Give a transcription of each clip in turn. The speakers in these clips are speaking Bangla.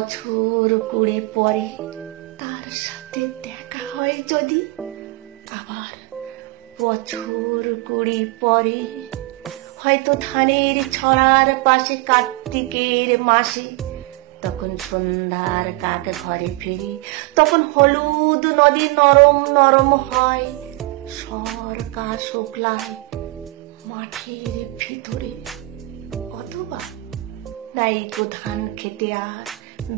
বছর 20 পরে তার সাথে দেখা হয় যদি, আবার বছর 20 পরে হয়তো ধানের ছড়ার পাশে কার্তিকের মাসে, তখন সন্ধ্যার কাক ঘরে ফিরে, তখন হলুদ নদী নরম নরম হয়, সরকার শুক্লায় মাঠের ভিতরে। অথবা নাই গো ধান খেতে আর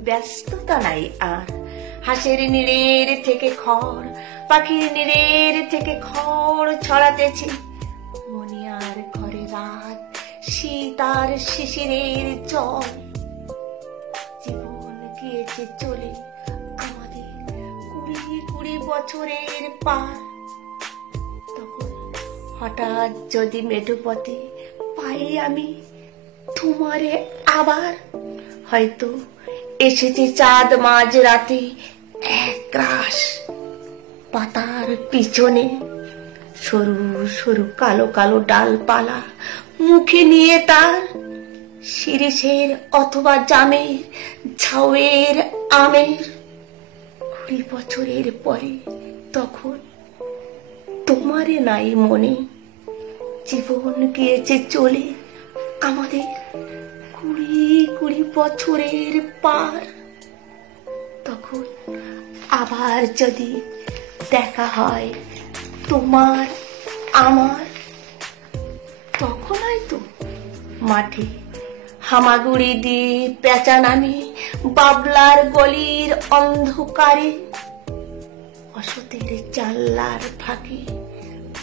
ব্যস্ততা নাই আর, হাঁসের নিড়ের থেকে খড়, পাখির নিড়ের থেকে খড় ছড়াতেছে, মনিয়ার ঘরে রাত, শীত আর শিশিরের জল। জীবন গিয়েছে চলে আমাদের 20 বছরের পার। তখন হঠাৎ যদি মেঠোপথে পাই আমি তোমারে আবার, হয়তো এসেছে চাঁদ মাঝ রাতে একরাশ পাতার পিছনে, সরু সরু কালো কালো ডালপালা মুখে নিয়ে তার, শিরিষের অথবা জামের, ঝাউয়ের, আমের। 20 বছরের পরে তখন তোমারে নাই মনে, জীবন গিয়েছে চলে আমাদের 20 বছরের পার। তখন আবার যদি দেখা হয় তোমার আমার, তখন হয়তো মাঠে হামাগুড়ি দিয়ে পেঁচা নামে বাবলার গলির অন্ধকারে, অসতের জানলার ফাঁকে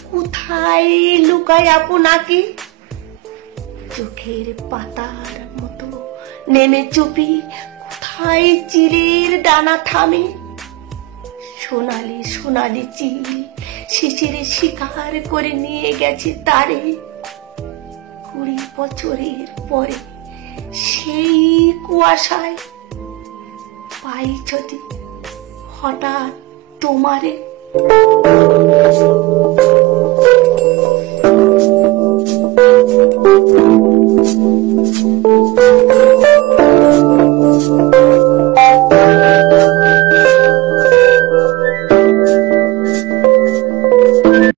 কোথায় লুকায় আপনাকে, চোখের পাতার মতো নেমে চুপি কোথায় চিলের ডানা থামে, সোনালি সোনালি চিল শিশিরে শিকার করে নিয়ে গেছে তারে। 20 বছরের পরে সেই কুয়াশায় পাই যদি হঠাৎ তোমারে।